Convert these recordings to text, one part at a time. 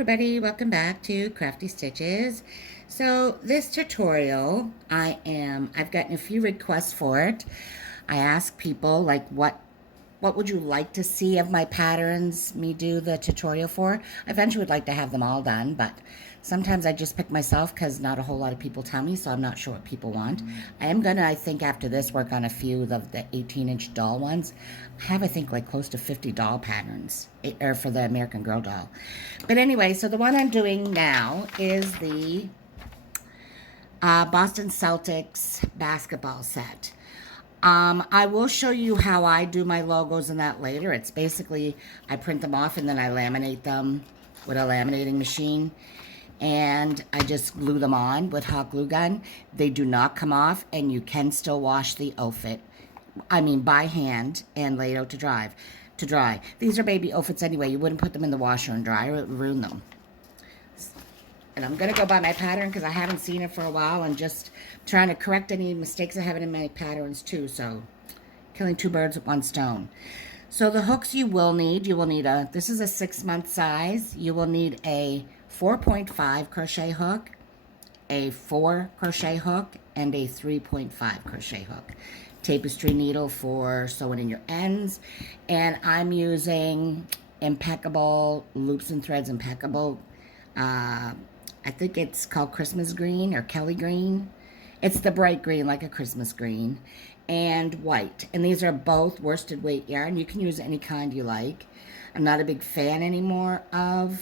everybody, welcome back to Crafty Stitches. So this tutorial, I've gotten a few requests for it. I asked people like what would you like to see of my patterns me do the tutorial for? I eventually would like to have them all done, but sometimes I just pick myself because not a whole lot of people tell me, so I'm not sure what people want. I am gonna, I think after this, work on a few of the 18-inch doll ones. I have, I think, like close to 50 doll patterns, or for the American Girl doll. But anyway, so the one I'm doing now is the Boston Celtics basketball set. I will show you how I do my logos and that later. It's basically, I print them off and then I laminate them with a laminating machine. And I just glue them on with hot glue gun. They do not come off, and you can still wash the outfit. I mean, by hand and lay it out to dry. These are baby outfits anyway. You wouldn't put them in the washer and dry, or it would ruin them. And I'm going to go by my pattern because I haven't seen it for a while and just trying to correct any mistakes I have in my patterns too. So killing two birds with one stone. So the hooks you will need this is a 6-month size. You will need a 4.5 crochet hook, a 4 crochet hook, and a 3.5 crochet hook. Tapestry needle for sewing in your ends. And I'm using Impeccable Loops and Threads Impeccable. I think it's called Christmas green or Kelly green. It's the bright green, like a Christmas green, and white. And these are both worsted weight yarn. You can use any kind you like. I'm not a big fan anymore of,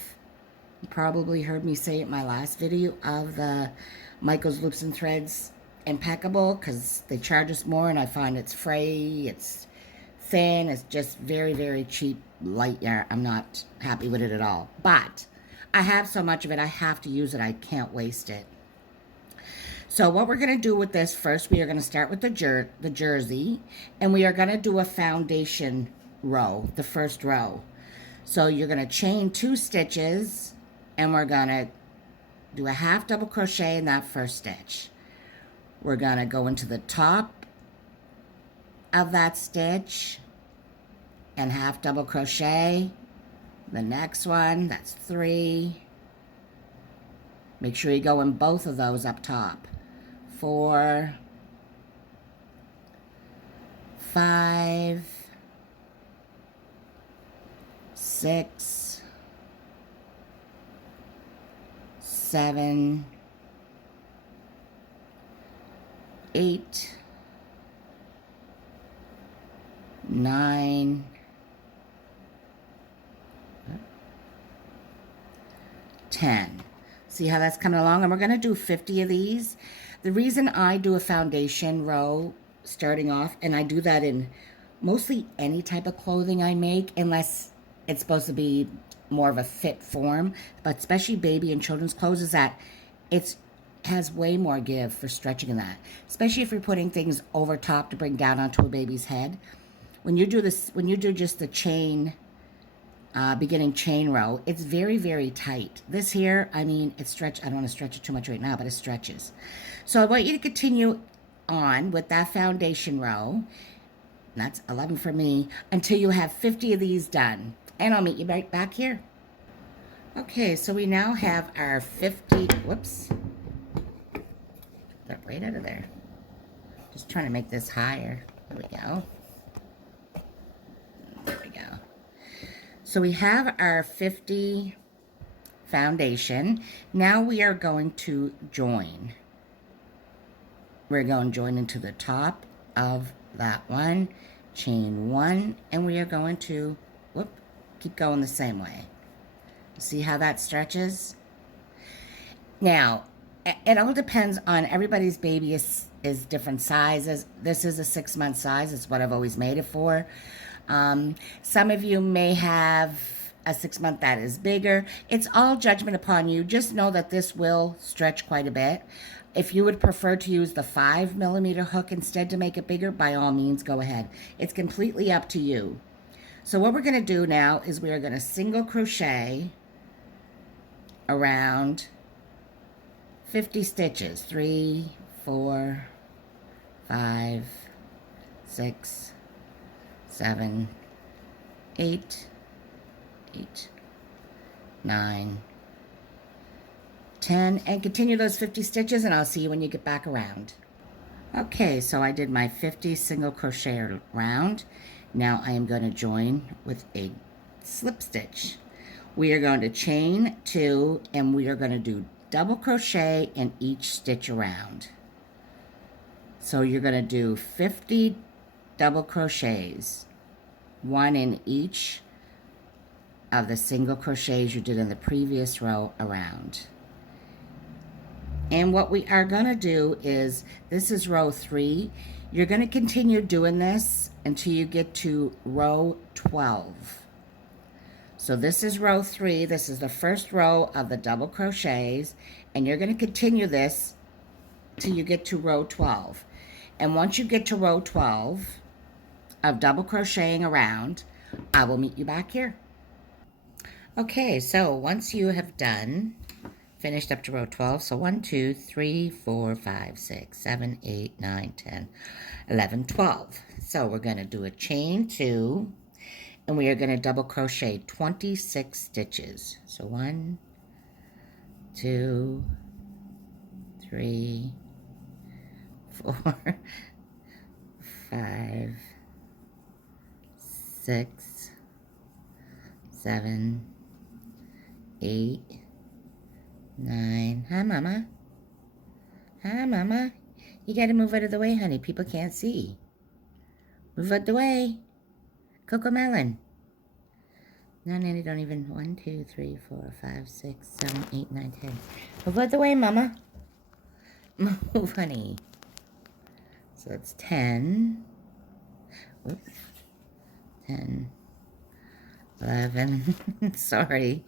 you probably heard me say it in my last video, of the Michael's Loops and Threads Impeccable, because they charge us more and I find it's fray, it's thin, it's just very, very cheap light yarn. I'm not happy with it at all. But I have so much of it, I have to use it. I can't waste it. So what we're going to do with this first, we are going to start with the jersey, and we are going to do a foundation row, the first row. So you're going to chain 2 stitches, and we're going to do a half double crochet in that first stitch. We're going to go into the top of that stitch and half double crochet. The next one, that's 3. Make sure you go in both of those up top. 4, 5, 6, 7, 8, 9, 10. See how that's coming along? And we're going to do 50 of these. The reason I do a foundation row starting off, and I do that in mostly any type of clothing I make, unless it's supposed to be more of a fit form, but especially baby and children's clothes, is that it has way more give for stretching in that. Especially if you're putting things over top to bring down onto a baby's head. When you do this, when you do just the chain, beginning chain row, it's very, very tight. This here, I mean, it's stretched. I don't want to stretch it too much right now, but it stretches. So I want you to continue on with that foundation row. That's 11 for me, until you have 50 of these done. And I'll meet you right back here. Okay, so we now have our 50, whoops. That right out of there. Just trying to make this higher. There we go. There we go. So we have our 50 foundation. Now we are going to join. We're going to join into the top of that one, chain 1, and we are going to, keep going the same way. See how that stretches? Now, it all depends on everybody's baby is different sizes. This is a 6-month size. It's what I've always made it for. Some of you may have a 6-month that is bigger. It's all judgment upon you. Just know that this will stretch quite a bit. If you would prefer to use the 5mm hook instead to make it bigger, by all means, go ahead. It's completely up to you. So what we're going to do now is we are going to single crochet around 50 stitches. 3, 4, 5, 6, 7, 8, 9, 10, and continue those 50 stitches, and I'll see you when you get back around. Okay, so I did my 50 single crochet round. Now I am going to join with a slip stitch. We are going to chain 2, and we are going to do double crochet in each stitch around. So you're going to do 50 double crochets, 1 in each of the single crochets you did in the previous row around. And what we are going to do is, this is row 3. You're going to continue doing this until you get to row 12. So this is row 3. This is the first row of the double crochets, and you're going to continue this till you get to row 12. And once you get to row 12 of double crocheting around, I will meet you back here. Okay, so once you have finished up to row 12, so 1, 2, 3, 4, 5, 6, 7, 8, 9, 10, 11, 12. So we're going to do a chain 2, and we are going to double crochet 26 stitches. So 1, 2, 3, 4, 5, 6, 7, 8, 9. Hi, Mama. Hi, Mama. You gotta move out of the way, honey. People can't see. Move out the way. Coco Melon. No, Nanny, don't even. 1, 2, 3, 4, 5, 6, 7, 8, 9, 10. Move out the way, Mama. Move, honey. So it's 10. Oops. 10. 11. Sorry.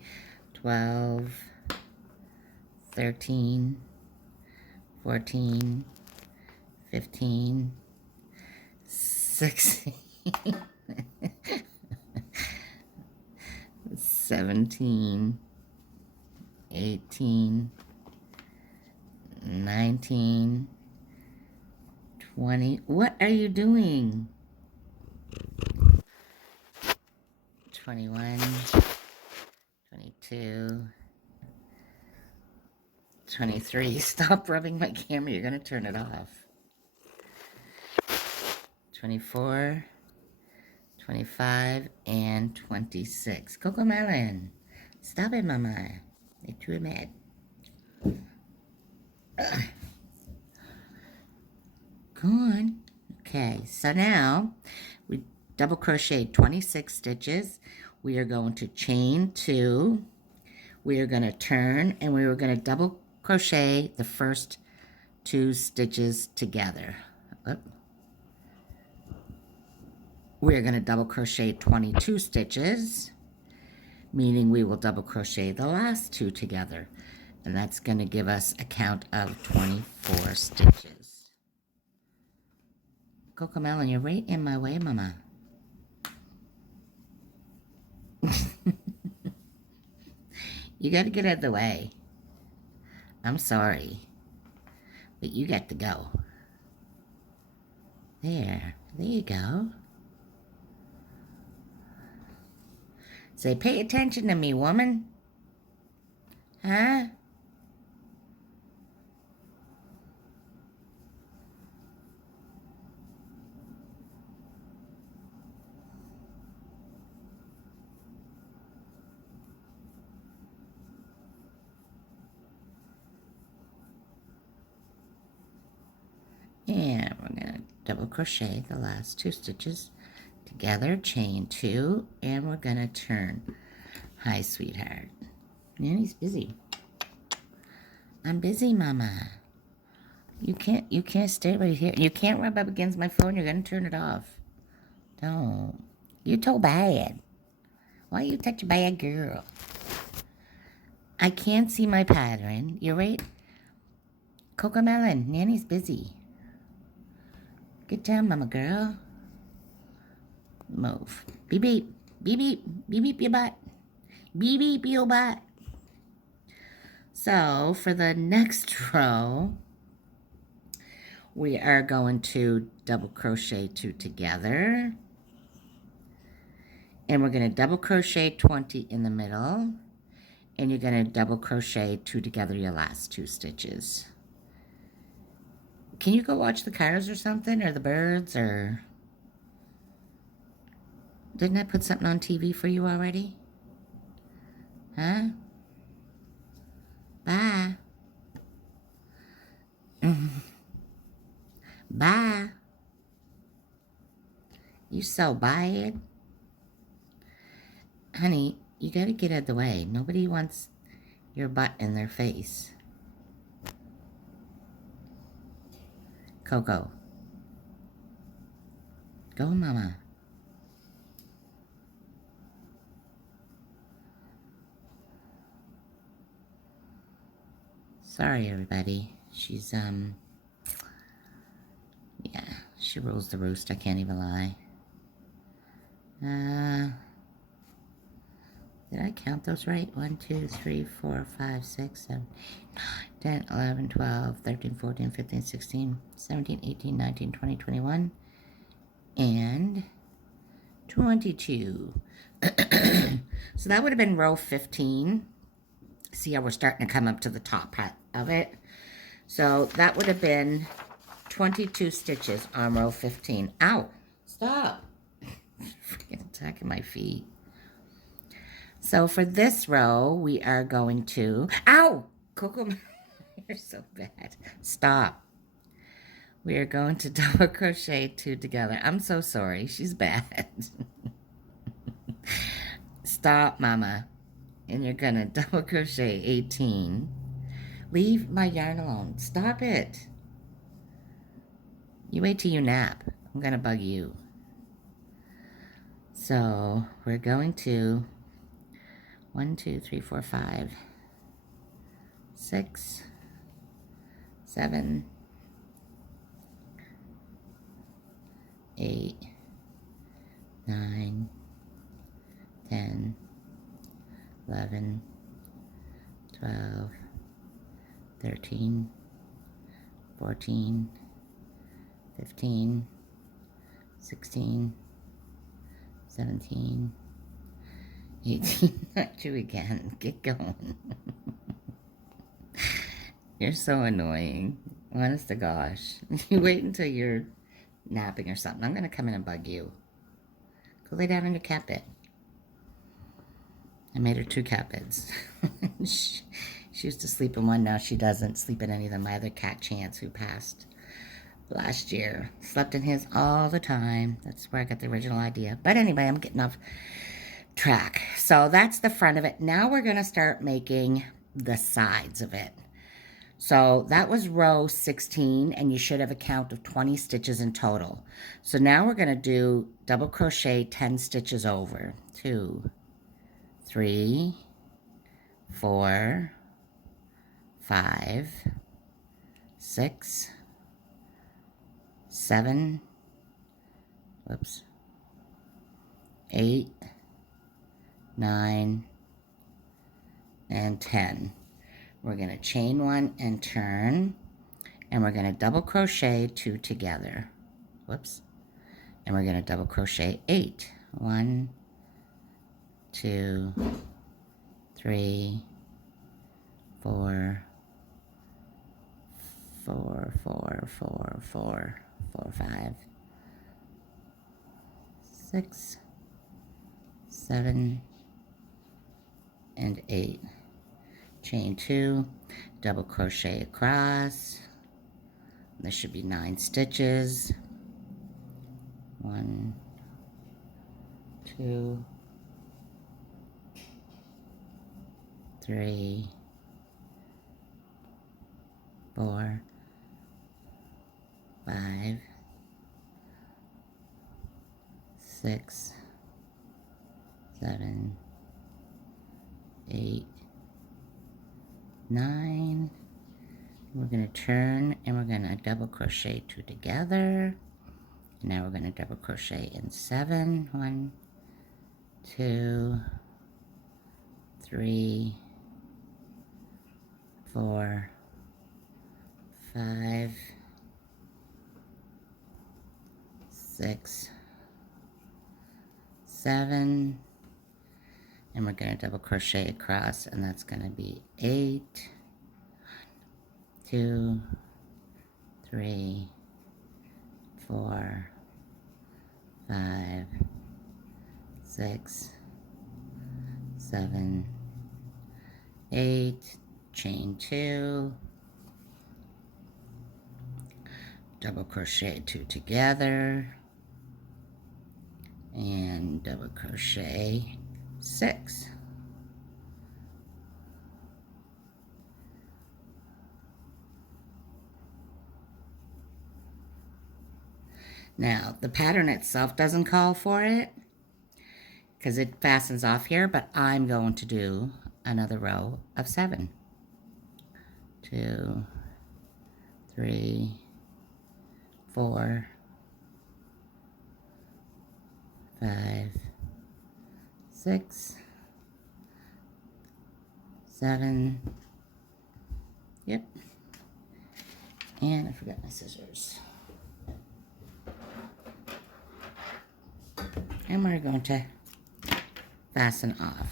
12. 13, 14, 15, 16, 17, 18, 19, 20. What are you doing? 21, 22, 23. Stop rubbing my camera. You're going to turn it off. 24, 25, and 26. Coco Melon. Stop it, Mama. You're too mad. Go on. Okay, so now we double crochet 26 stitches. We are going to chain 2. We are going to turn, and we are going to double crochet the first 2 stitches together. We're going to double crochet 22 stitches, meaning we will double crochet the last 2 together, and that's going to give us a count of 24 stitches. Coco Melon, you're right in my way, Mama. You got to get out of the way. I'm sorry, but you got to go. There you go. Say, pay attention to me, woman. Huh? And we're going to double crochet the last 2 stitches together, chain 2, and we're going to turn. Hi, sweetheart. Nanny's busy. I'm busy, Mama. You can't stay right here. You can't rub up against my phone. You're going to turn it off. Don't. You're so bad. Why you such a bad girl? I can't see my pattern. You're right. Coco Melon, Nanny's busy. Get down, Mama girl. Move. Beep, beep. Beep, beep. Beep, beep your butt. Beep, beep your butt. So, for the next row, we are going to double crochet 2 together. And we're going to double crochet 20 in the middle. and you're going to double crochet 2 together your last 2 stitches. Can you go watch the cars or something, or the birds, or didn't I put something on TV for you already? Huh? Bye. Bye. You so bad. Honey, you gotta get out of the way. Nobody wants your butt in their face. Coco. Go, Mama. Sorry, everybody. She's, yeah, she rules the roost. I can't even lie. Did I count those right? 1, 2, 3, 4, 5, 6, 7, 10, 11, 12, 13, 14, 15, 16, 17, 18, 19, 20, 21, and 22. So that would have been row 15. See how we're starting to come up to the top part of it? So that would have been 22 stitches on row 15. Ow! Stop! Freaking attacking my feet. So for this row, we are going to... Ow! Coco, you're so bad. Stop. We are going to double crochet 2 together. I'm so sorry. She's bad. Stop, Mama. And you're going to double crochet 18. Leave my yarn alone. Stop it. You wait till you nap. I'm going to bug you. So we're going to 1, 2, 3, 4, 5, 6, 7, 8, 9, 10, 11, 12, 13, 14, 15, 16, 17, 18, not you again. Get going. You're so annoying. Honest to gosh. You wait until you're napping or something. I'm going to come in and bug you. Go lay down on your cat bed. I made her 2 cat beds. She used to sleep in one. Now she doesn't sleep in any of them. My other cat, Chance, who passed last year, slept in his all the time. That's where I got the original idea. But anyway, I'm getting off track. So that's the front of it. Now we're going to start making the sides of it. So that was row 16, and you should have a count of 20 stitches in total. So now we're going to do double crochet 10 stitches over. 2, 3, 4, 5, 6, 7, whoops, 8, 9, and 10. We're going to chain 1 and turn, and we're going to double crochet 2 together. Whoops. And we're going to double crochet 8. 1, 2, 3, 4, 4, 4, 4, 4, 4, 5, 6, 7, and 8. Chain 2, double crochet across. There should be 9 stitches. 1, 2, 3, 4, 5, 6, 7, 8, 9. We're going to turn and we're going to double crochet 2 together. And now we're going to double crochet in 7. 1, 2, 3, 4, 5, 6, 7, And we're going to double crochet across, and that's going to be 8, 2, 3, 4, 5, 6, 7, 8, chain 2, double crochet 2 together, and double crochet 6. Now, the pattern itself doesn't call for it because it fastens off here, but I'm going to do another row of 7. 2, 3, 4, 5, 6, 7. Yep. And I forgot my scissors. And we're going to fasten off.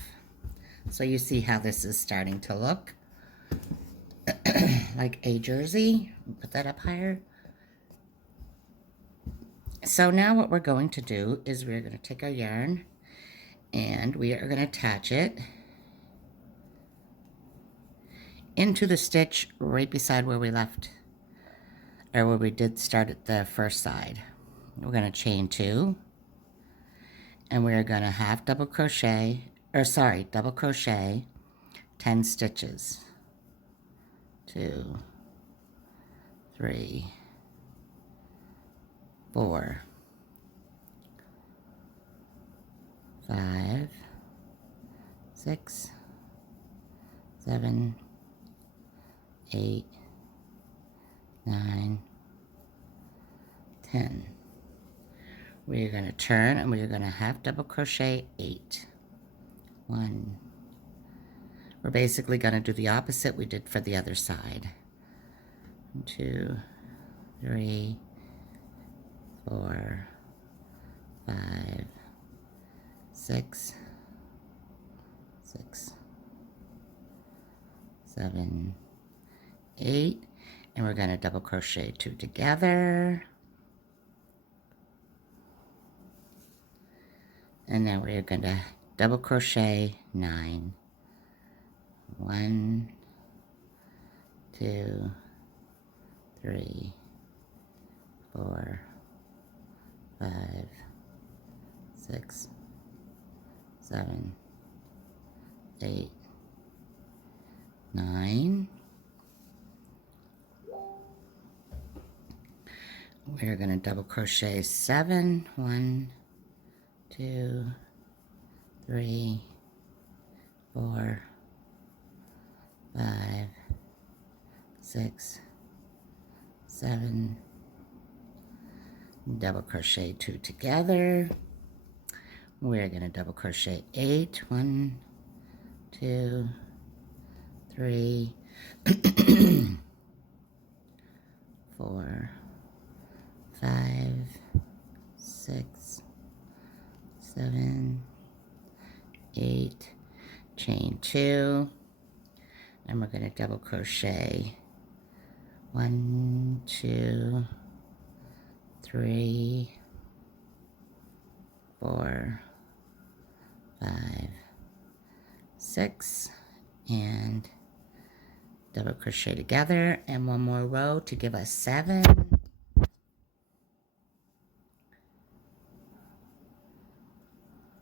So you see how this is starting to look like a jersey. Put that up higher. So now what we're going to do is we're going to take our yarn and we are going to attach it into the stitch right beside where we left, or where we did start at the first side. We're going to chain 2, and we're going to half double crochet, double crochet 10 stitches. 2, 3, 4, 5, 6, 7, 8, 9, 10. We're going to turn and we're going to half double crochet 8. 1. We're basically going to do the opposite we did for the other side. 2, 3, 4, 5, 6, 7, 8, and we're going to double crochet 2 together. And now we're going to double crochet 9. 1, 2, 3, 4, 5, 6, 7, 8, 9. We're going to double crochet 7. 1, 2, 3, 4, 5, 6, 7. Double crochet 2 together. We're going to double crochet 8. 1, 2, 3, 4, 5, 6, 7, 8, chain 2, and we're going to double crochet 1, 2, 3, 4, 5, 6, and double crochet together, and one more row to give us 7.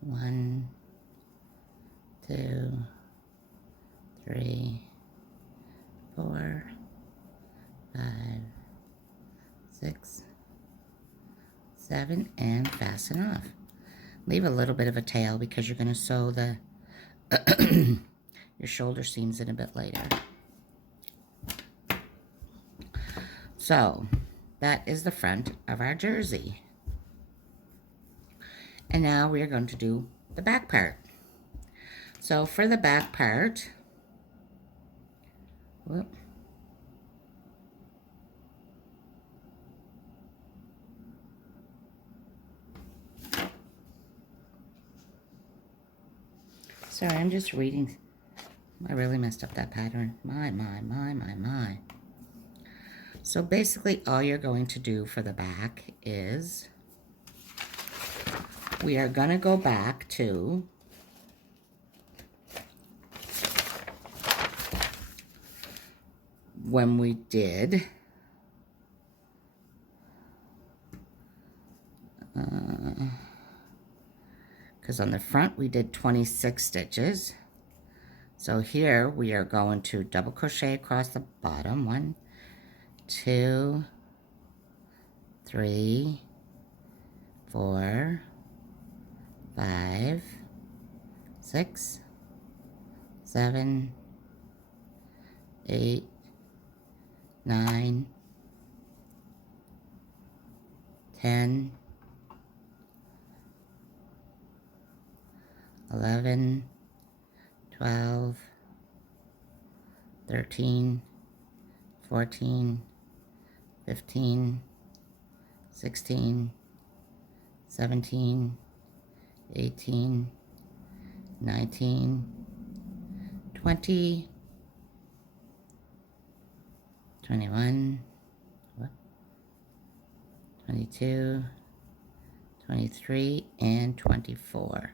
1, 2, 3, 4, 5, 6, 7, and fasten off. Leave a little bit of a tail because you're going to sew the your shoulder seams in a bit later. So that is the front of our jersey. And now we are going to do the back part. So for the back part, Sorry, I'm just reading. I really messed up that pattern. My. So basically all you're going to do for the back is we are going to go back to when we did because on the front we did 26 stitches. So here we are going to double crochet across the bottom. 1, 2, 3, 4, 5, 6, 7, 8, 9, 10, 11, 12, 13, 14, 15, 16, 17, 18, 19, 20, 21, 22, 23, and 24.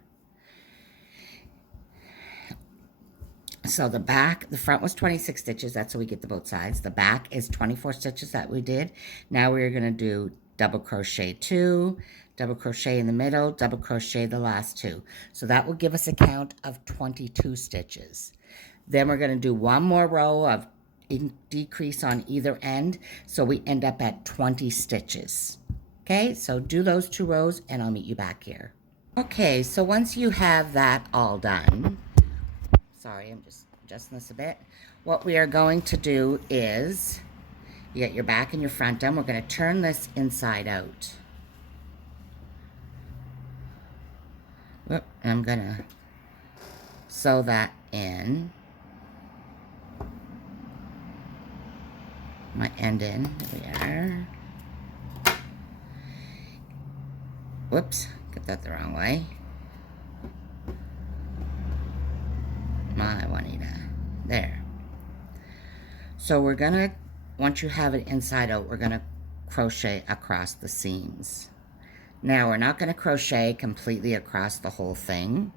So the back, the front was 26 stitches. That's how we get to both sides. The back is 24 stitches that we did. Now we're going to do double crochet 2, double crochet in the middle, double crochet the last 2. So that will give us a count of 22 stitches. Then we're going to do one more row of decrease on either end. So we end up at 20 stitches. Okay, so do those 2 rows and I'll meet you back here. Okay, so once you have that all done, sorry, I'm just adjusting this a bit. What we are going to do is, you get your back and your front done. We're going to turn this inside out. Whoop, and I'm going to sew that in. My end in. There we are. Whoops, get that the wrong way. My Juanita. There. So we're gonna, once you have it inside out, we're gonna crochet across the seams. Now we're not gonna crochet completely across the whole thing.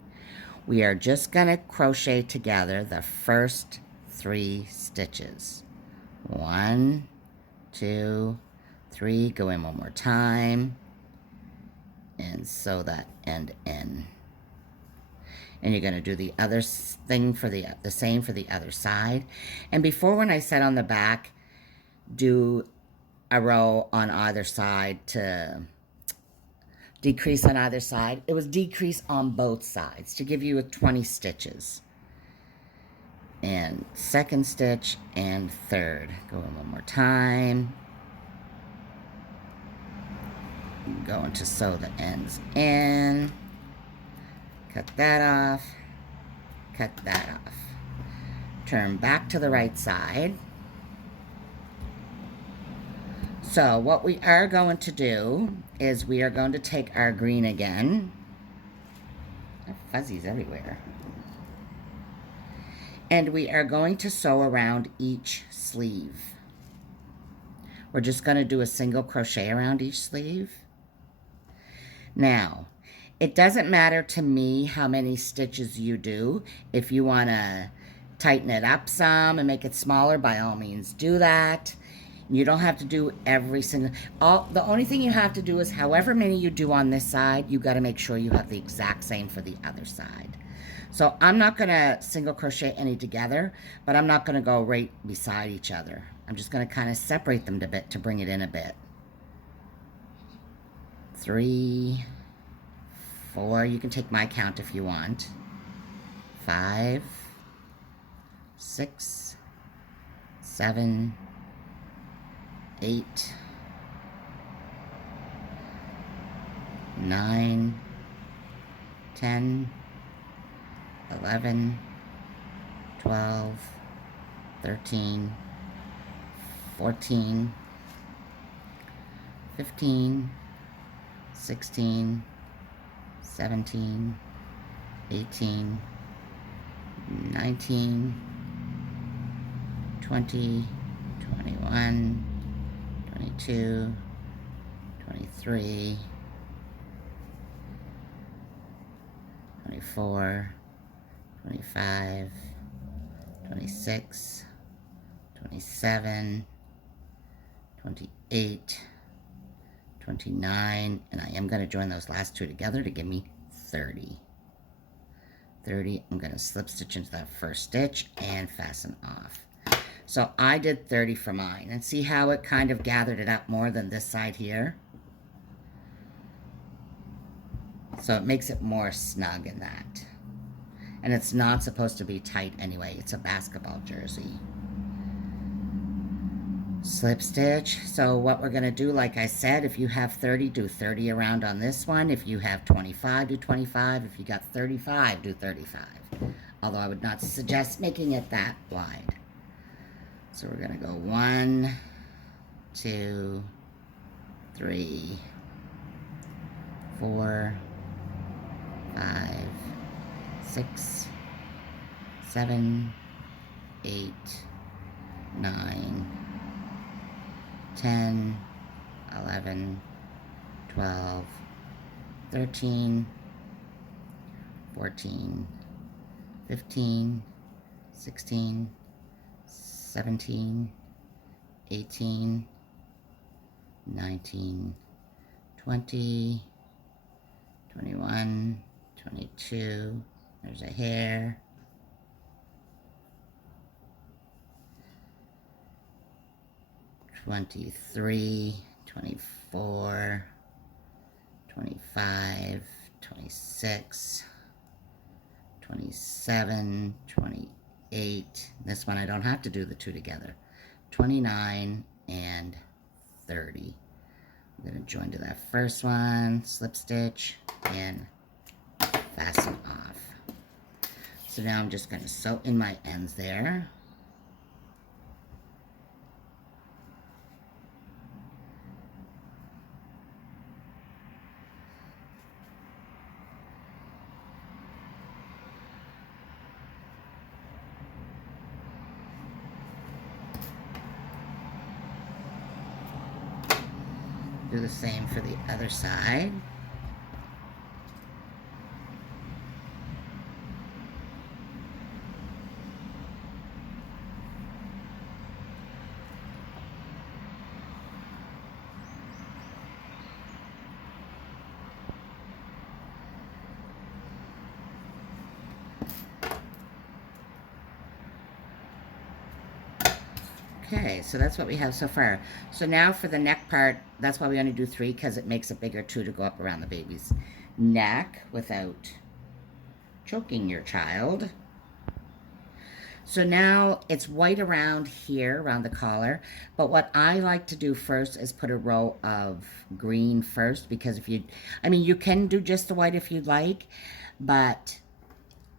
We are just gonna crochet together the first 3 stitches. 1, 2, 3, go in one more time, and sew that end in. And you're going to do the other thing for the same for the other side. And before, when I said on the back, do a row on either side to decrease on either side, it was decrease on both sides to give you 20 stitches. And second stitch and third. Go in one more time. Going to sew the ends in. Cut that off. Cut that off. Turn back to the right side. So what we are going to do is we are going to take our green again. I have fuzzies everywhere. And we are going to sew around each sleeve. We're just going to do a single crochet around each sleeve. Now, it doesn't matter to me how many stitches you do. If you want to tighten it up some and make it smaller, by all means do that. You don't have to do every single... the only thing you have to do is however many you do on this side, you got to make sure you have the exact same for the other side. So I'm not going to single crochet any together, but I'm not going to go right beside each other. I'm just going to kind of separate them a bit to bring it in a bit. 3, 4, you can take my count if you want. 5, 6, 7, 8, 9, 10, 11, 12, 13, 14, 15, 16, 17, 18, 19, 20, 21, 22, 23, 24, 25, 26, 27, 28, 29, and I am going to join those last two together to give me 30. 30, I'm going to slip stitch into that first stitch and fasten off. So I did 30 for mine, and see how it kind of gathered it up more than this side here? So it makes it more snug in that. And it's not supposed to be tight anyway. It's a basketball jersey. Slip stitch. So what we're going to do, like I said, if you have 30, do 30 around on this one. If you have 25, do 25. If you got 35, do 35. Although I would not suggest making it that wide. So we're going to go 1, 2, 3, 4, 5, 6, 7, 8, 9, 10, 11, 12, 13, 14, 15, 16, 17, 18, 19, 20, 21, 22, there's a hair, 23, 24, 25, 26, 27, 28. This one I don't have to do the two together. 29 and 30. I'm going to join to that first one, slip stitch, and fasten off. So now I'm just going to sew in my ends there. Do the same for the other side. Okay, so that's what we have so far. So now for the neck part, that's why we only do 3, because it makes a bigger 2 to go up around the baby's neck without choking your child. So now it's white around here, around the collar. But what I like to do first is put a row of green first, because if you, I mean, you can do just the white if you'd like, but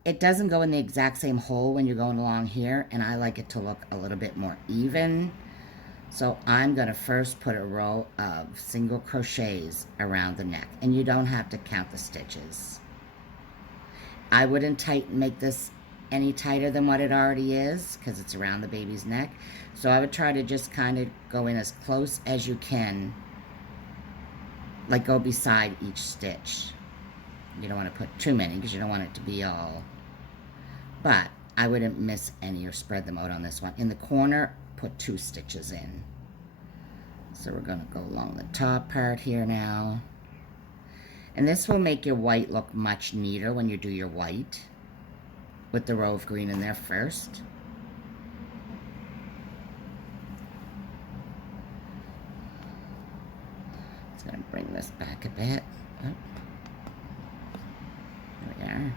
it doesn't go in the exact same hole when you're going along here, and I like it to look a little bit more even. So I'm going to first put a row of single crochets around the neck, and you don't have to count the stitches. I wouldn't make this any tighter than what it already is, because it's around the baby's neck. So I would try to just kind of go in as close as you can, like go beside each stitch. You don't want to put too many, because you don't want it to be all... But I wouldn't miss any or spread them out on this one. In the corner, put 2 stitches in. So we're going to go along the top part here now. And this will make your white look much neater when you do your white, with the row of green in there first. Just going to bring this back a bit. Oh. There we are.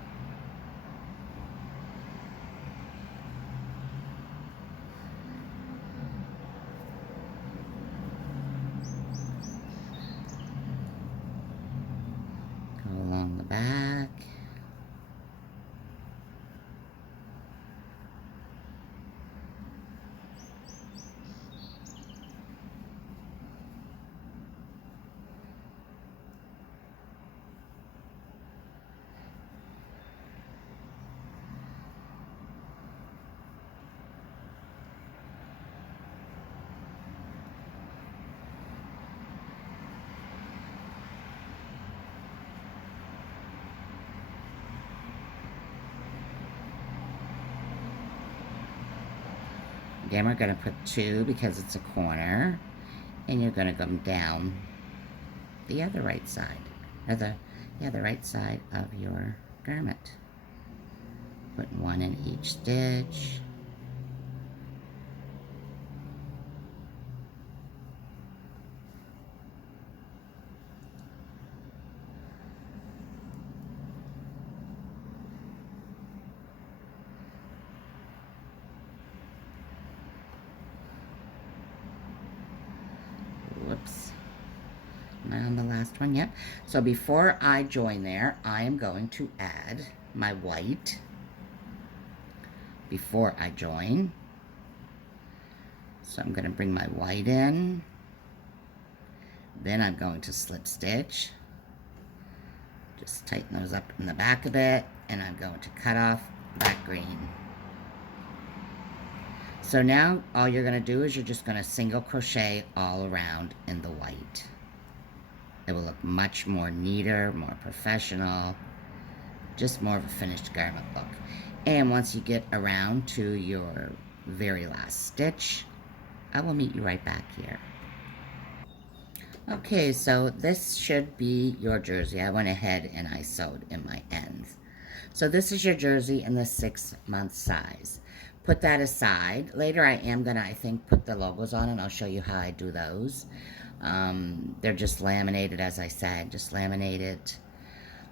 Along the back. Again, we're going to put 2 because it's a corner, and you're going to come down the other right side, or the right side of your garment. Put 1 in each stitch. Whoops. Am I on the last one yet? So before I join there, I am going to add my white before I join. So I'm going to bring my white in. Then I'm going to slip stitch. Just tighten those up in the back a bit. And I'm going to cut off that green. So now all you're going to do is you're just going to single crochet all around in the white. It will look much more neater, more professional, just more of a finished garment look. And once you get around to your very last stitch, I will meet you right back here. Okay, so this should be your jersey. I went ahead and I sewed in my ends. So this is your jersey in the 6-month size. Put that aside. Later I am going to, I think, put the logos on, and I'll show you how I do those. They're just laminated, as I said, just laminated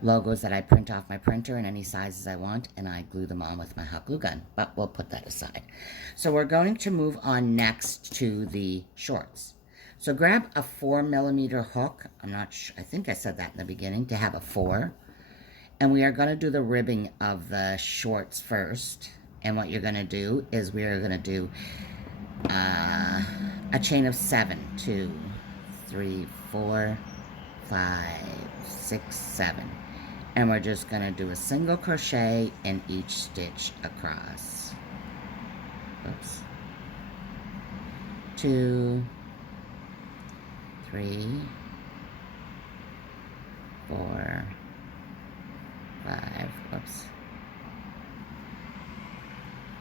logos that I print off my printer in any sizes I want, and I glue them on with my hot glue gun, but we'll put that aside. So we're going to move on next to the shorts. So grab a 4mm hook. I'm not sure, I think I said that in the beginning, to have a 4. And we are going to do the ribbing of the shorts first. And what you're going to do is we are going to do a chain of 7. 2, 3, 4, 5, 6, 7. And we're just going to do a single crochet in each stitch across. Oops. 2, 3, 4, 5, whoops,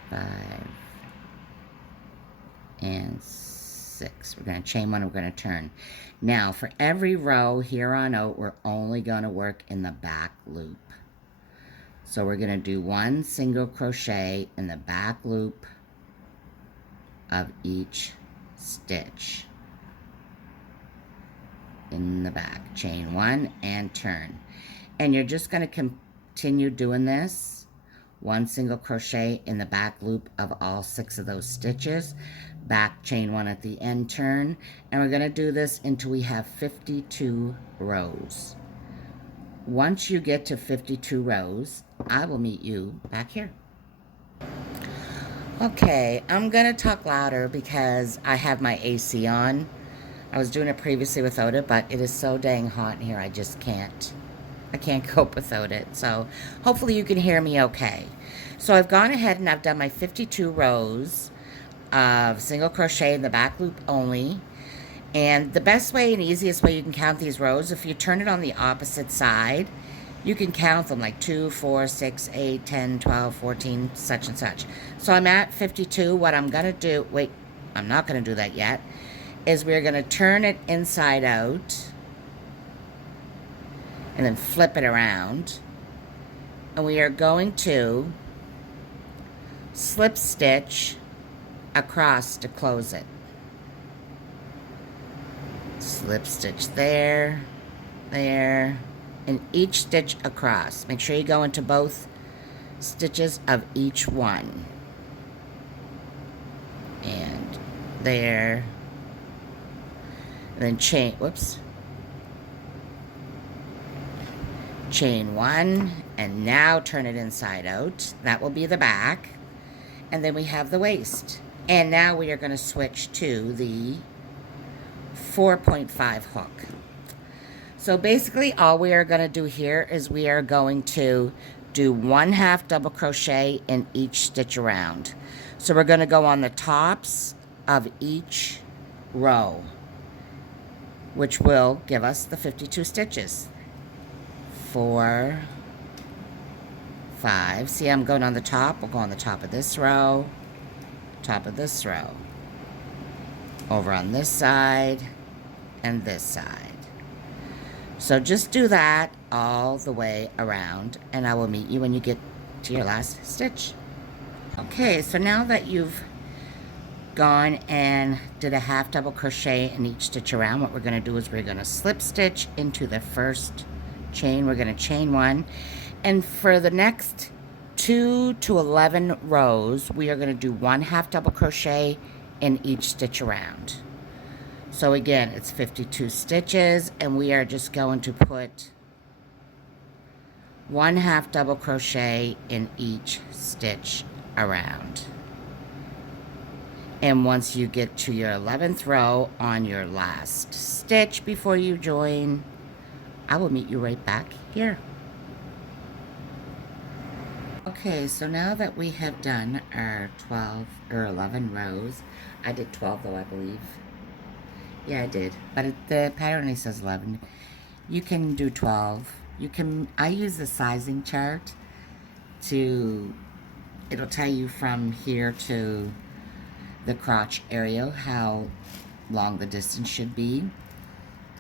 5, and 6. We're going to chain 1, we're going to turn. Now, for every row here on out, we're only going to work in the back loop. So we're going to do 1 single crochet in the back loop of each stitch. In the back, chain 1 and turn. And you're just going to continue doing this. 1 single crochet in the back loop of all 6 of those stitches. Back, chain 1 at the end, turn. And we're going to do this until we have 52 rows. Once you get to 52 rows, I will meet you back here. Okay, I'm going to talk louder because I have my AC on. I was doing it previously without it, but it is so dang hot in here, I just can't. I can't cope without it. So hopefully you can hear me okay. So I've gone ahead and I've done my 52 rows of single crochet in the back loop only. And the best way and easiest way you can count these rows, if you turn it on the opposite side, you can count them like 2, 4, 6, 8, 10, 12, 14, such and such. So I'm at 52. What I'm going to do, wait, I'm not going to do that yet, is we're going to turn it inside out and then flip it around. And we are going to slip stitch across to close it. Slip stitch there, there, and each stitch across. Make sure you go into both stitches of each one. And there. And then chain, whoops. Chain 1, and now turn it inside out. That will be the back. And then we have the waist. And now we are going to switch to the 4.5 hook. So basically all we are going to do here is we are going to do 1/2 double crochet in each stitch around. So we're going to go on the tops of each row, which will give us the 52 stitches. 4, 5. See, I'm going on the top. We'll go on the top of this row. top of this row, over on this side and this side. So just do that all the way around, and I will meet you when you get to your last stitch. Okay, so now that you've gone and did a half double crochet in each stitch around, what we're going to do is we're going to slip stitch into the first chain. We're going to chain one, and for the next 2 to 11 rows, we are going to do 1 half double crochet in each stitch around. So again, it's 52 stitches, and we are just going to put 1 half double crochet in each stitch around. And once you get to your 11th row on your last stitch before you join, I will meet you right back here. Okay, so now that we have done our 12 or 11 rows, I did 12 though, I believe. Yeah, I did, but the pattern only says 11. You can do 12. You can, I use the sizing chart to, it'll tell you from here to the crotch area how long the distance should be.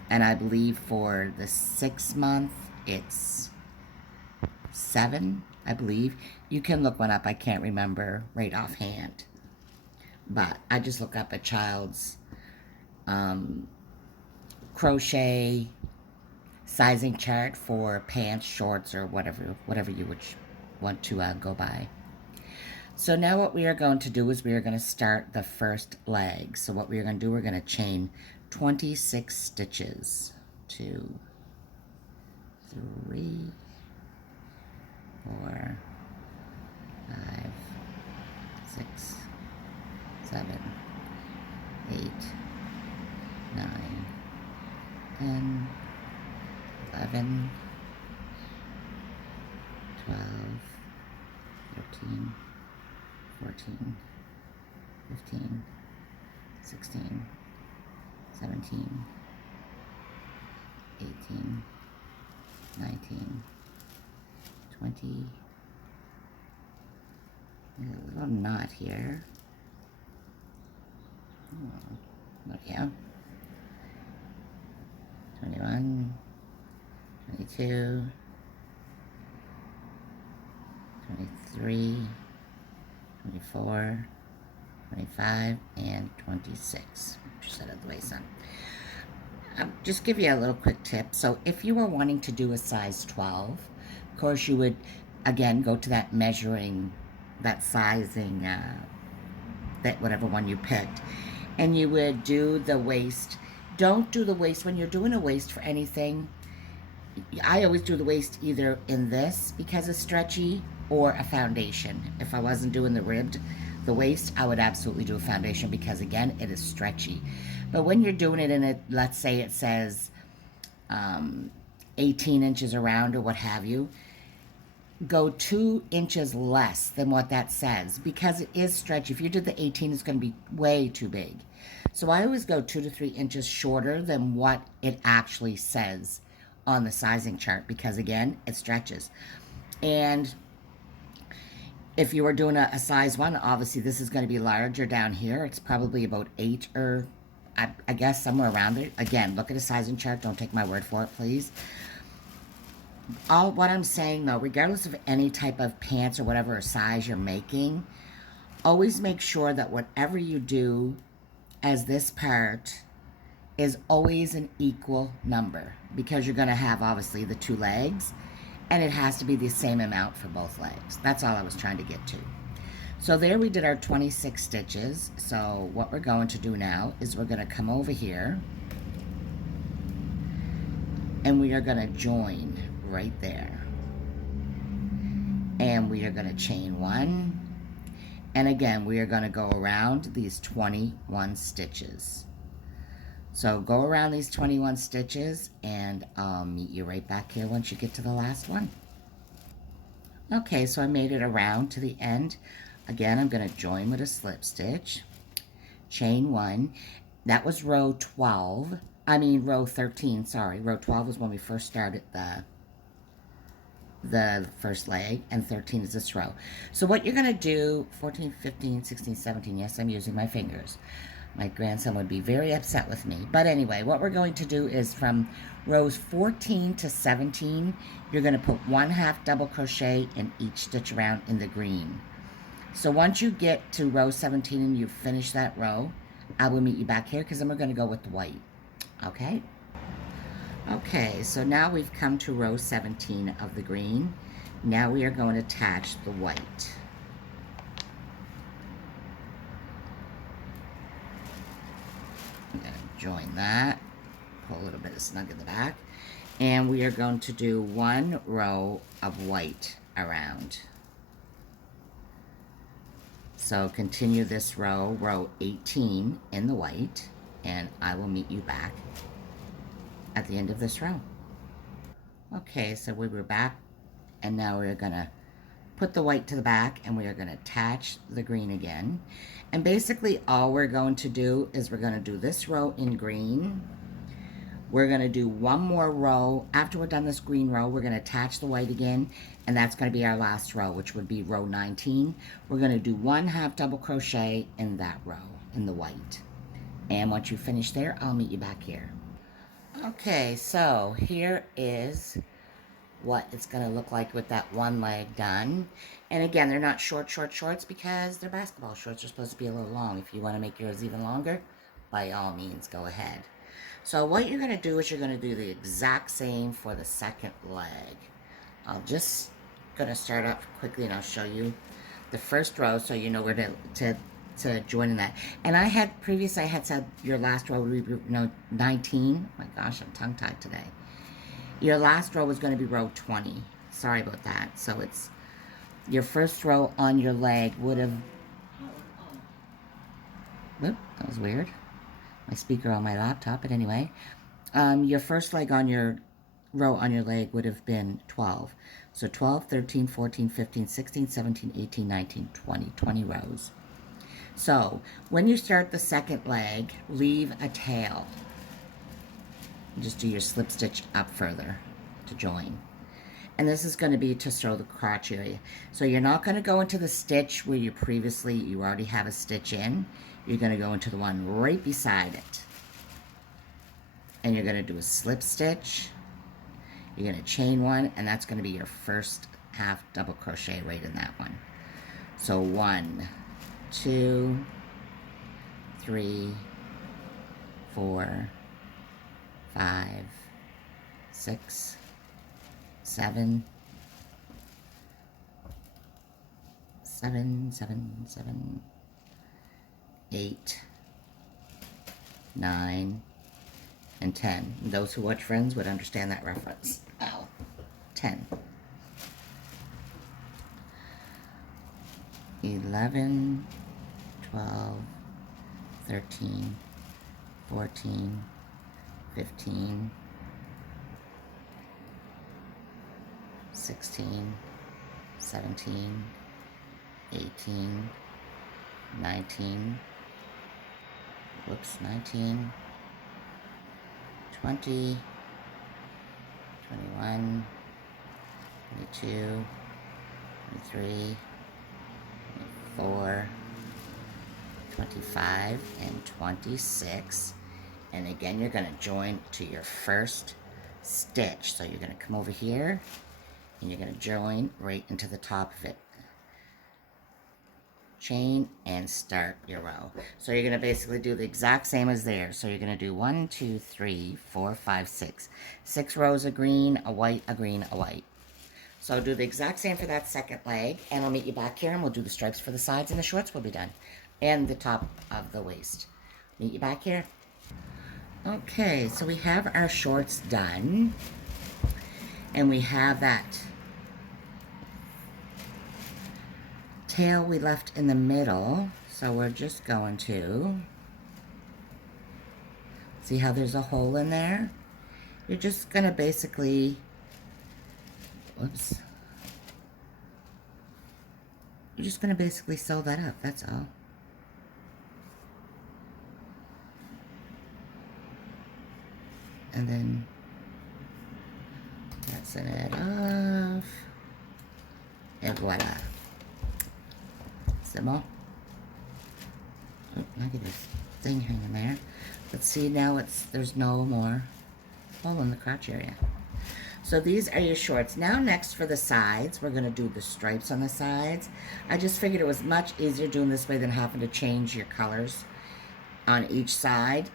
And I believe for the 6 month, it's 7, I believe. You can look one up, I can't remember right offhand. But I just look up a child's crochet sizing chart for pants, shorts, or whatever you would want to go by. So now what we are going to do is we are going to start the first leg. So what we are going to do, we're going to chain 26 stitches. 2, 3, 4, 5, 6, 7, 8, 9, 10, 11, 12, 13, 14, 15, 16, 17, 18, 19, 20, there's a little knot here. Oh, yeah. 21, 22, 23, 24, 25, and 26. Just out of the way, son. Just give you a little quick tip. So if you were wanting to do a size 12, of course you would, again, go to that measuring, that sizing, that whatever one you picked, and you would do the waist. Don't do the waist when you're doing a waist for anything. I always do the waist either in this because it's stretchy, or a foundation. If I wasn't doing the waist, I would absolutely do a foundation because again, it is stretchy. But when you're doing it in it, let's say it says 18 inches around or what have you, go 2 inches less than what that says because it is stretchy. If you did the 18, it's going to be way too big. So I always go 2 to 3 inches shorter than what it actually says on the sizing chart because again, it stretches. And if you were doing a size 1, obviously this is going to be larger down here. It's probably about 8 or I guess somewhere around there. Again, look at a sizing chart. Don't take my word for it, please. What I'm saying though, regardless of any type of pants or whatever size you're making, always make sure that whatever you do as this part is always an equal number because you're going to have obviously the 2 legs. And it has to be the same amount for both legs. That's all I was trying to get to. So there we did our 26 stitches. So what we're going to do now is we're going to come over here. And we are going to join right there. And we are going to chain 1. And again, we are going to go around these 21 stitches. So go around these 21 stitches and I'll meet you right back here once you get to the last one. Okay, so I made it around to the end. Again, I'm going to join with a slip stitch, chain 1. That was row 12. I mean row 13, sorry. Row 12 was when we first started the the first leg, and 13 is this row. So what you're going to do, 14, 15, 16, 17, yes, I'm using my fingers. My grandson would be very upset with me. But anyway, what we're going to do is from rows 14 to 17, you're going to put 1/2 double crochet in each stitch around in the green. So once you get to row 17 and you finish that row, I will meet you back here because then we're going to go with the white. Okay? Okay, so now we've come to row 17 of the green. Now we are going to attach the white. I'm going to join that, pull a little bit of snug in the back, and we are going to do 1 row of white around. So continue this row, row 18 in the white, and I will meet you back at the end of this row. Okay, so we were back, and now we're gonna put the white to the back, and we are gonna attach the green again. And basically all we're going to do is we're gonna do this row in green. We're gonna do 1 more row. After we're done this green row, we're gonna attach the white again, and that's gonna be our last row, which would be row 19. We're gonna do 1/2 double crochet in that row, in the white. And once you finish there, I'll meet you back here. Okay, so here is what it's gonna look like with that one leg done. And again, they're not shorts because they're basketball shorts. They're supposed to be a little long. If you wanna make yours even longer, by all means, go ahead. So what you're gonna do is you're gonna do the exact same for the second leg. I'll just gonna start up quickly and I'll show you the first row so you know where to join in that. And I had said your last row would be 19. Oh my gosh, I'm tongue-tied today. Your last row was going to be row 20. Sorry about that. So it's your first row on your leg would have... Whoop, that was weird. My speaker on my laptop, but anyway. Your first leg on your row on your leg would have been 12. So 12, 13, 14, 15, 16, 17, 18, 19, 20. 20 rows. So when you start the second leg, leave a tail. Just do your slip stitch up further to join. And this is going to be to sew the crotch area. So you're not going to go into the stitch where you already have a stitch in. You're going to go into the one right beside it. And you're going to do a slip stitch. You're going to chain 1, and that's going to be your first 1/2 double crochet right in that one. So 1, 2, 3, 4, 5, 6, 7, 8, 9, and 10. Those who watch Friends would understand that reference. Oh, 10. 11, 12, 13, 14, 15, 16, 17, 18, 19, 19, 20, 21, 22, 23, 24, 25, and 26. And again, you're going to join to your first stitch. So you're going to come over here and you're going to join right into the top of it. Chain and start your row. So you're going to basically do the exact same as there. So you're going to do 1, 2, 3, 4, 5, 6. 6 rows of green, a white, a green, a white. So do the exact same for that second leg, and I'll meet you back here, and we'll do the stripes for the sides, and the shorts will be done. And the top of the waist. Meet you back here. Okay, so we have our shorts done. And we have that tail we left in the middle. So we're just going to... See how there's a hole in there? You're just going to basically... Whoops. You're just going to basically sew that up, that's all. And then that's it off. Et voila. C'est bon? Oh, look at this thing hanging there. But see, now there's no more hole in the crotch area. So these are your shorts. Now next for the sides, we're going to do the stripes on the sides. I just figured it was much easier doing this way than having to change your colors on each side.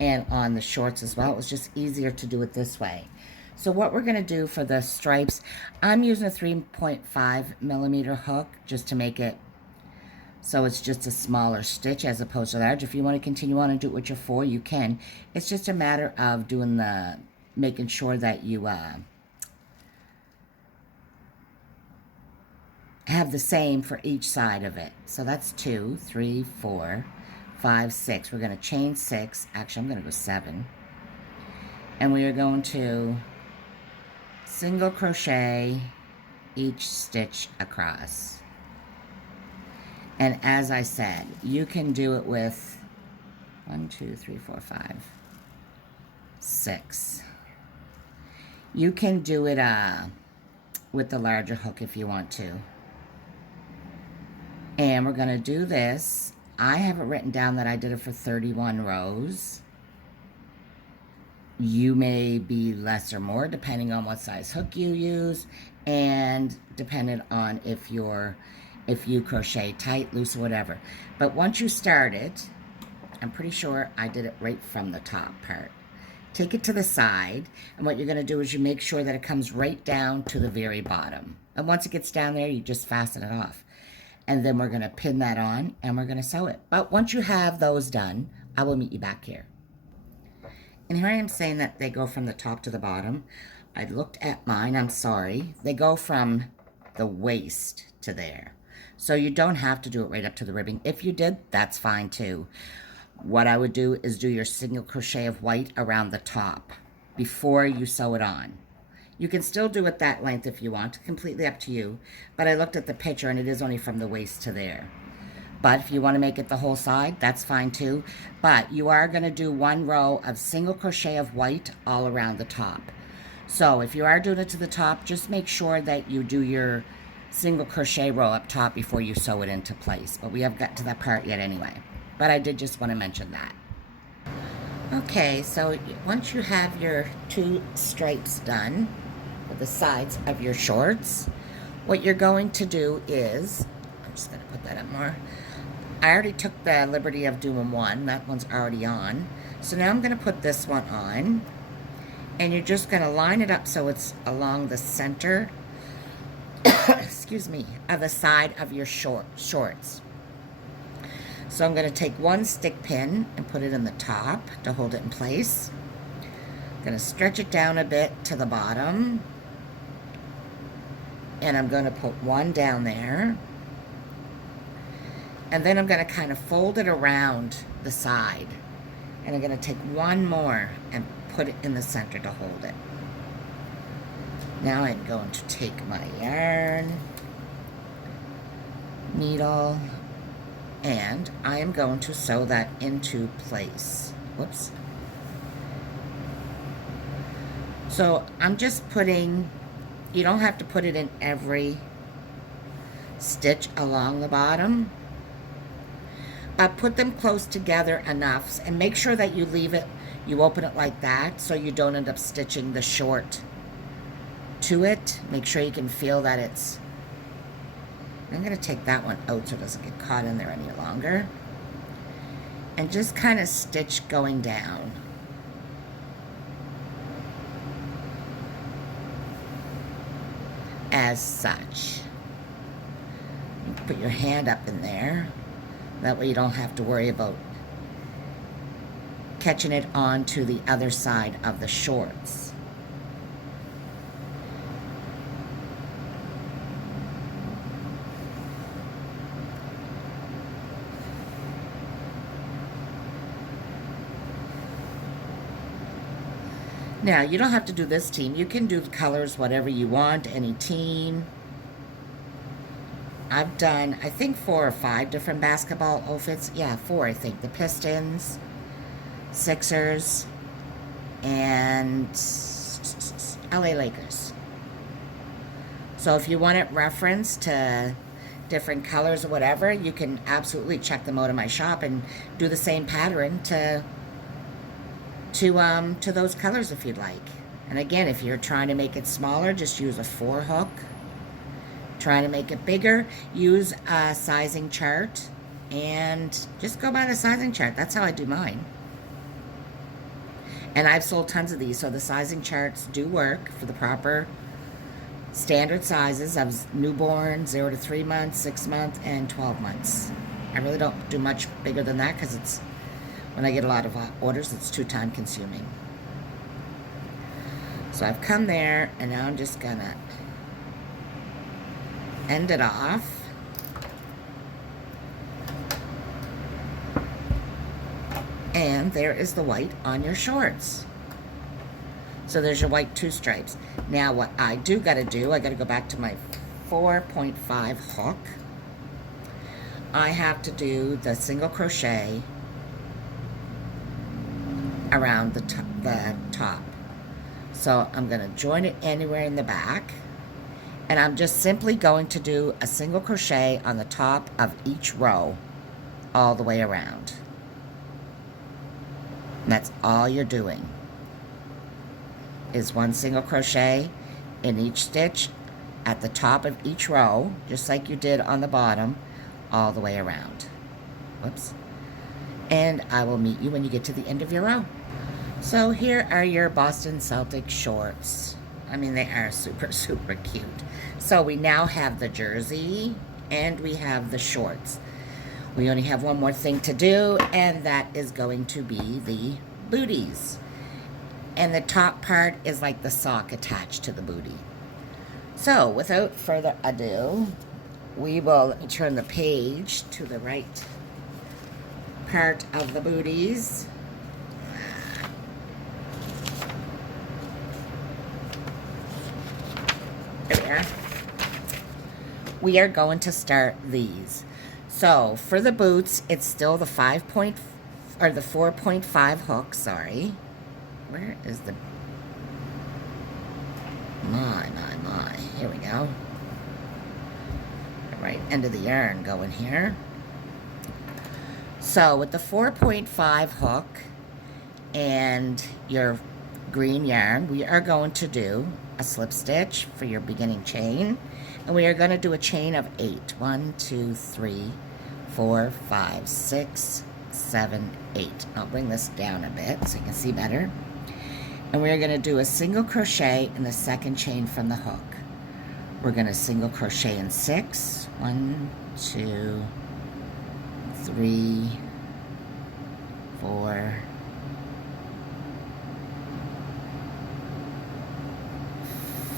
And on the shorts as well. It was just easier to do it this way. So what we're going to do for the stripes, I'm using a 3.5mm hook just to make it so it's just a smaller stitch as opposed to large. If you want to continue on and do it with your 4, you can. It's just a matter of doing making sure that you have the same for each side of it. So that's 2, 3, 4, 5, 6. We're going to chain 6. Actually, I'm going to go 7. And we are going to single crochet each stitch across. And as I said, you can do it with 1, 2, 3, 4, 5, 6. You can do it with the larger hook if you want to. And we're going to do this. I have it written down that I did it for 31 rows. You may be less or more depending on what size hook you use and depending on if you crochet tight, loose, or whatever. But once you start it, I'm pretty sure I did it right from the top part. Take it to the side, and what you're going to do is you make sure that it comes right down to the very bottom. And once it gets down there, you just fasten it off. And then we're going to pin that on, and we're going to sew it. But once you have those done, I will meet you back here. And here I am saying that they go from the top to the bottom. I looked at mine, I'm sorry. They go from the waist to there. So you don't have to do it right up to the ribbing. If you did, that's fine too. What I would do is do your single crochet of white around the top before you sew it on. You can still do it that length if you want, completely up to you. But I looked at the picture and it is only from the waist to there. But if you want to make it the whole side, that's fine too. But you are going to do 1 row of single crochet of white all around the top. So if you are doing it to the top, just make sure that you do your single crochet row up top before you sew it into place. But we haven't got to that part yet anyway. But I did just want to mention that. Okay, so once you have your 2 stripes done for the sides of your shorts, what you're going to do is, I'm just going to put that up more. I already took the liberty of doing 1. That one's already on. So now I'm going to put this one on. And you're just going to line it up so it's along the center, excuse me, of the side of your shorts. So I'm going to take 1 stick pin and put it in the top to hold it in place. I'm going to stretch it down a bit to the bottom. And I'm going to put 1 down there. And then I'm going to kind of fold it around the side. And I'm going to take 1 more and put it in the center to hold it. Now I'm going to take my yarn, needle, and I am going to sew that into place. Whoops. So I'm just putting, you don't have to put it in every stitch along the bottom. Put them close together enough and make sure that you leave it, you open it like that so you don't end up stitching the short to it. Make sure you can feel that it's, I'm going to take that one out so it doesn't get caught in there any longer. And just kind of stitch going down. As such. You put your hand up in there. That way you don't have to worry about catching it onto the other side of the shorts. Now, you don't have to do this team. You can do the colors, whatever you want, any team. I've done, I think, 4 or 5 different basketball outfits. Yeah, 4, I think. The Pistons, Sixers, and LA Lakers. So if you want it referenced to different colors or whatever, you can absolutely check them out in my shop and do the same pattern to those colors if you'd like. And again, if you're trying to make it smaller, just use a 4 hook. Trying to make it bigger, use a sizing chart and just go by the sizing chart. That's how I do mine. And I've sold tons of these, so the sizing charts do work for the proper standard sizes of newborn, 0 to 3 months, 6 months, and 12 months. I really don't do much bigger than that because it's, when I get a lot of orders, it's too time consuming. So I've come there, and now I'm just gonna end it off. And there is the white on your shorts. So there's your white 2 stripes. Now what I do gotta do, I gotta go back to my 4.5 hook. I have to do the single crochet around the top. So I'm gonna join it anywhere in the back. And I'm just simply going to do a single crochet on the top of each row all the way around. And that's all you're doing, is 1 single crochet in each stitch at the top of each row, just like you did on the bottom, all the way around. Whoops. And I will meet you when you get to the end of your row. So here are your Boston Celtic shorts. I mean, they are super, super cute. So we now have the jersey and we have the shorts. We only have one more thing to do, and that is going to be the booties. And the top part is like the sock attached to the booty. So without further ado, we will, let me turn the page to the right part of the booties. There. We are going to start these. So for the boots, it's still the 4.5 hook, sorry. Where is the, my. Here we go. The right end of the yarn going here. So with the 4.5 hook and your green yarn, we are going to do a slip stitch for your beginning chain. And we are going to do a chain of 8. 1, 2, 3, 4, 5, 6, 7, 8. I'll bring this down a bit so you can see better. And we are going to do a single crochet in the second chain from the hook. We're going to single crochet in 6. 1, 2, 3, 4,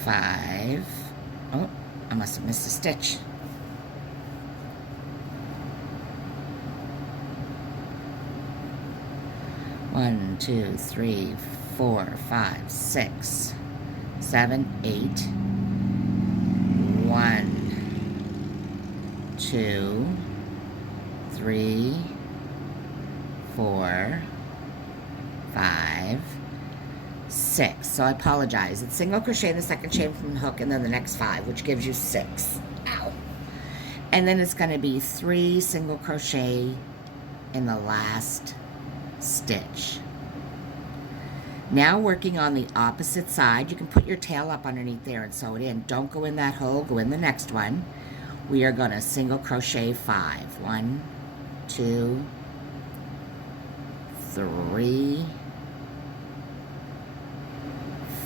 5. Oh, I must have missed a stitch. One, 2, 3, 4, 5, 6, 7, 8. 1, 2, 3, 4, 5, 6. So I apologize. It's single crochet in the second chain from the hook and then the next 5, which gives you 6. Ow. And then it's going to be 3 single crochet in the last stitch. Now working on the opposite side, you can put your tail up underneath there and sew it in. Don't go in that hole, go in the next one. We are going to single crochet 5. 1, 2, 3,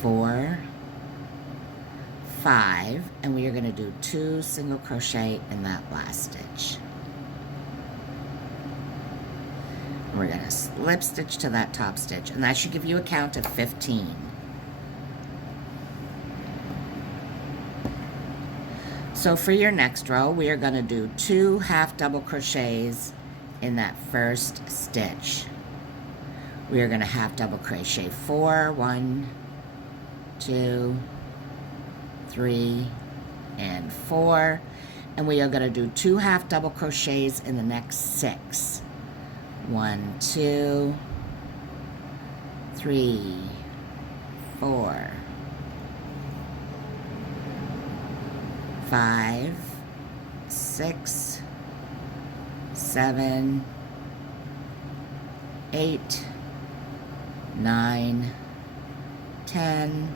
4, 5, and we are going to do 2 single crochet in that last stitch. We're going to slip stitch to that top stitch, and that should give you a count of 15. So for your next row, we are going to do 2 half double crochets in that first stitch. We are going to half double crochet 4, 1, 2, 3, and 4, and we are going to do 2 half double crochets in the next 6. 1, 2, 3, 4, 5, 6, 7, 8, 9, 10,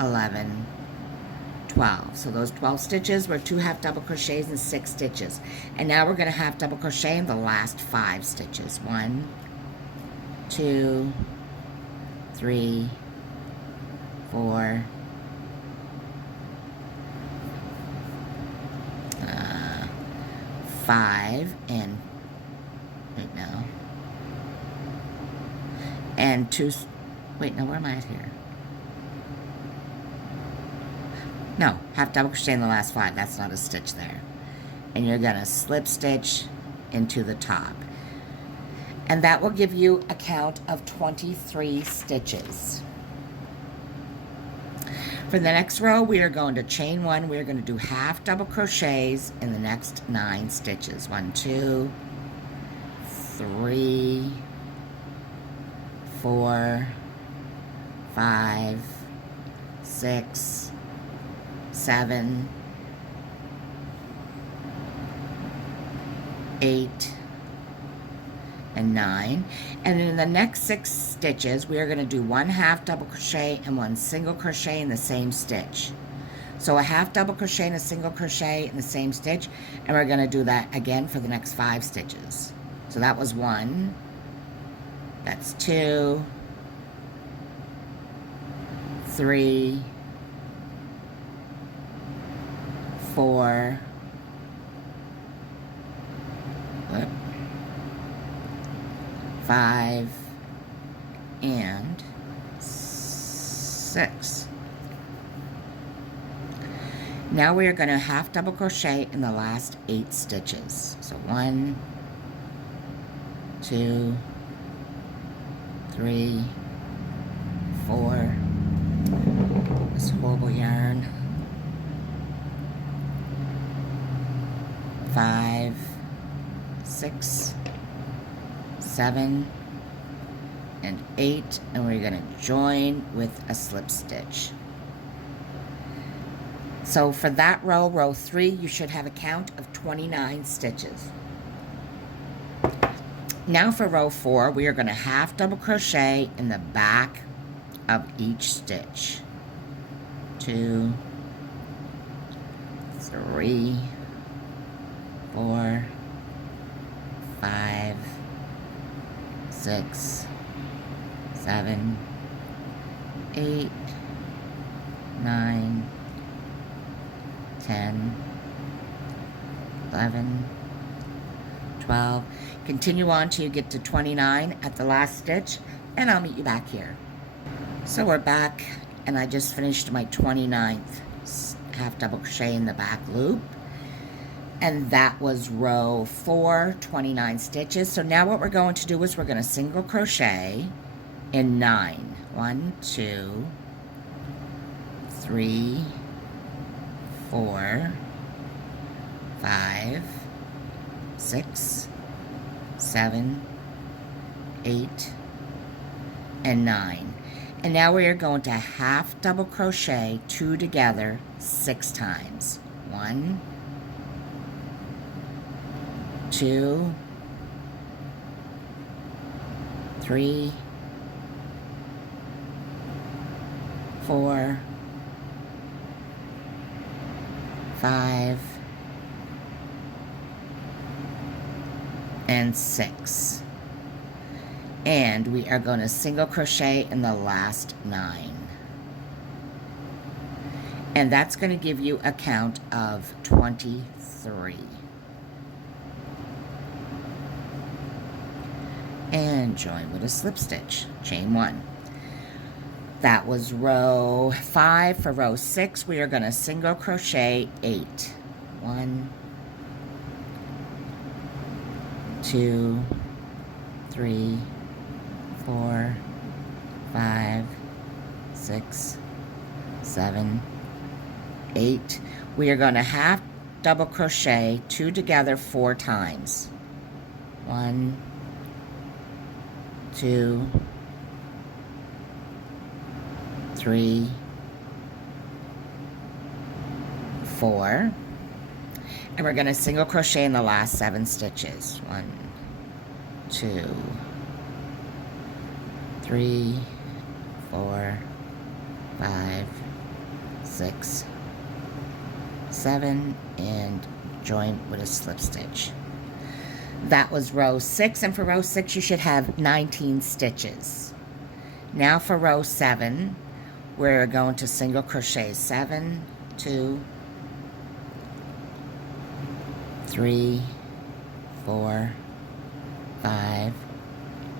11, 12. So those 12 stitches were 2 half double crochets and 6 stitches. And now we're going to half double crochet in the last 5 stitches. 1, 2, 3, 4, 5, and wait, no, and 2, wait, no, where am I at here? No, half double crochet in the last 5. That's not a stitch there. And you're going to slip stitch into the top. And that will give you a count of 23 stitches. For the next row, we are going to chain 1. We are going to do half double crochets in the next 9 stitches. 1, 2, 3, 4, 5, 6, 7, 8, and 9. And in the next 6 stitches, we are going to do 1 half double crochet and 1 single crochet in the same stitch. So a half double crochet and a single crochet in the same stitch, and we're going to do that again for the next 5 stitches. So that was 1, that's 2, 3, 4, 5, and 6. Now we are going to half double crochet in the last 8 stitches. So 1, 2, 3, 4, this horrible yarn, 5, 6, 7, and 8, and we're going to join with a slip stitch. So for that row, row 3, you should have a count of 29 stitches. Now for row 4, we are going to half double crochet in the back of each stitch. 2, 3, 4, 5, 6, 7, 8, 9, 10, 11, 12. Continue on till you get to 29 at the last stitch, and I'll meet you back here. So we're back, and I just finished my 29th half double crochet in the back loop. And that was row 4, 29 stitches. So now what we're going to do is we're going to single crochet in 9. 1, 2, 3, 4, 5, 6, 7, 8, and 9. And now we are going to half double crochet 2 together 6 times. 1, 2, 3, 4, 5, and 6. And we are going to single crochet in the last 9. And that's going to give you a count of 23. And join with a slip stitch. Chain 1. That was row 5. For row 6, we are going to single crochet 8. 1, 2, 3, 4, 5, 6, 7, 8. We are going to half double crochet 2 together 4 times. 1, 2, 3, 4, and we're going to single crochet in the last 7 stitches. 1, 2, 3, 4, 5, 6, 7, and join with a slip stitch. That was row 6, and for row 6 you should have 19 stitches. Now for row 7, we're going to single crochet 7, 2, 3, 4, 5,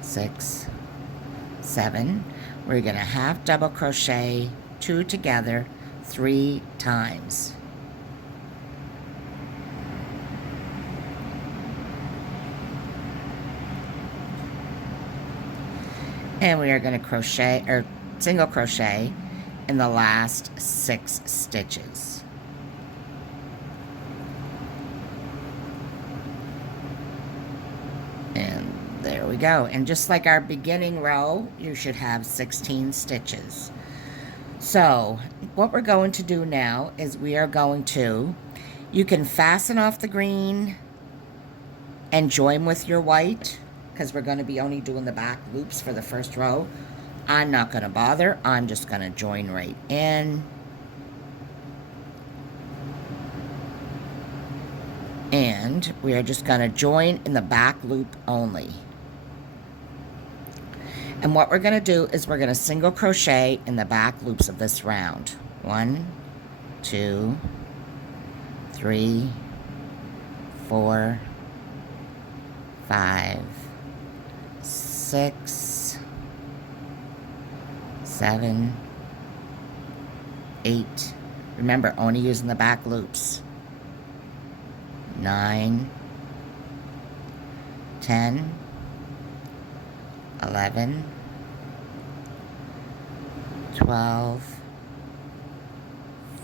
6, 7. We're going to half double crochet 2 together 3 times. And we are going to crochet or single crochet in the last 6 stitches. And there we go. And just like our beginning row, you should have 16 stitches. So what we're going to do now is we are going to, you can fasten off the green and join with your white, because we're going to be only doing the back loops for the first row. I'm not going to bother. I'm just going to join right in. And we are just going to join in the back loop only. And what we're going to do is we're going to single crochet in the back loops of this round. 1, 2, 3, 4, 5, 6, 7, 8. Remember, only using the back loops. 9, 10, 11, 12,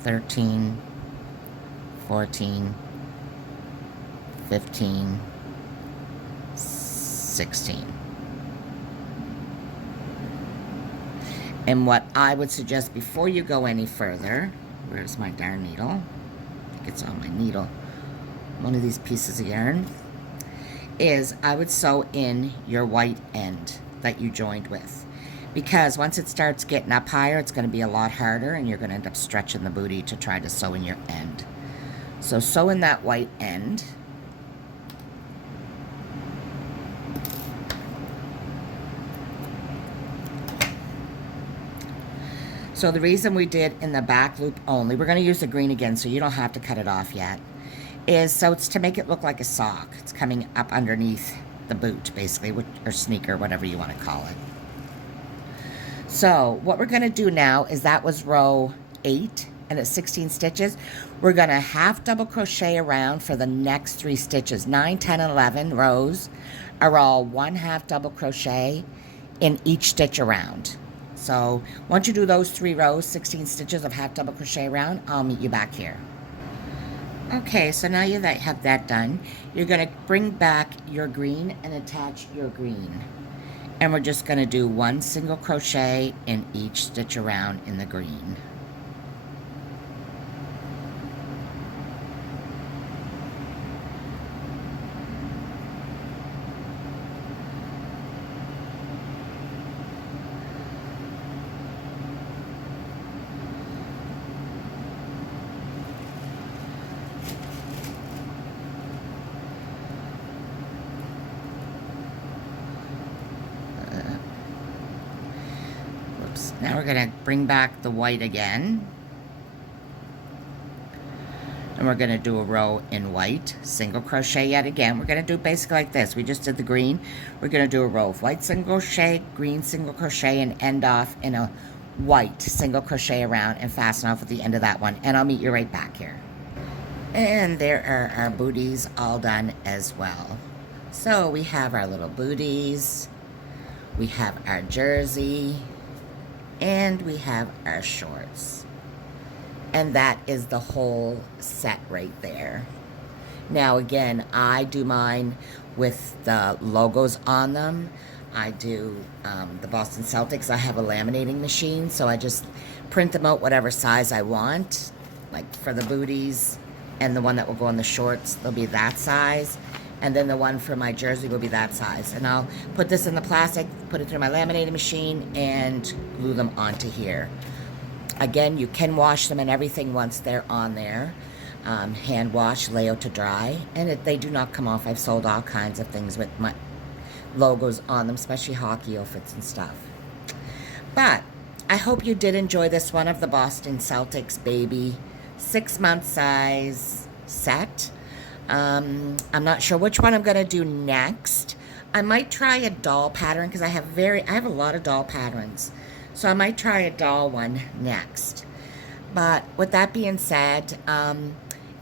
13, 14, 15, 16. And what I would suggest before you go any further, where's my darn needle? I think it's on my needle. One of these pieces of yarn, is I would sew in your white end that you joined with. Because once it starts getting up higher, it's going to be a lot harder and you're going to end up stretching the booty to try to sew in your end. So sew in that white end. So the reason we did in the back loop only, we're going to use the green again so you don't have to cut it off yet, is so it's to make it look like a sock. It's coming up underneath the boot, basically, or sneaker, whatever you want to call it. So what we're going to do now is that was row 8 and it's 16 stitches. We're going to half double crochet around for the next 3 stitches. 9, 10, and 11 rows are all 1 half double crochet in each stitch around. So once you do those 3 rows, 16 stitches of half double crochet around, I'll meet you back here. Okay, so now you have that done, you're going to bring back your green and attach your green. And we're just going to do 1 single crochet in each stitch around in the green. Now we're going to bring back the white again. And we're going to do a row in white, single crochet yet again. We're going to do basically like this. We just did the green. We're going to do a row of white single crochet, green single crochet, and end off in a white single crochet around and fasten off at the end of that one. And I'll meet you right back here. And there are our booties all done as well. So we have our little booties. We have our jersey. And we have our shorts. And that is the whole set right there. Now again, I do mine with the logos on them. I do the Boston Celtics. I have a laminating machine, so I just print them out whatever size I want. like for the booties, and the one that will go on the shorts, they'll be that size. And then the one for my jersey will be that size. And I'll put this in the plastic, put it through my laminating machine, and glue them onto here. Again, you can wash them and everything once they're on there. Hand wash, lay out to dry, and they do not come off. I've sold all kinds of things with my logos on them, especially hockey outfits and stuff. But I hope you did enjoy this one of the Boston Celtics baby 6-month size set. I'm not sure which one I'm going to do next. I might try a doll pattern because I have a lot of doll patterns. So I might try a doll one next. But with that being said,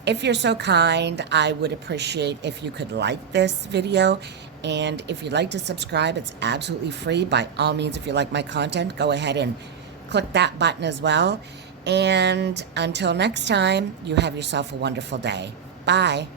if you're so kind, I would appreciate if you could like this video. And if you'd like to subscribe, it's absolutely free. By all means, if you like my content, go ahead and click that button as well. And until next time, you have yourself a wonderful day. Bye.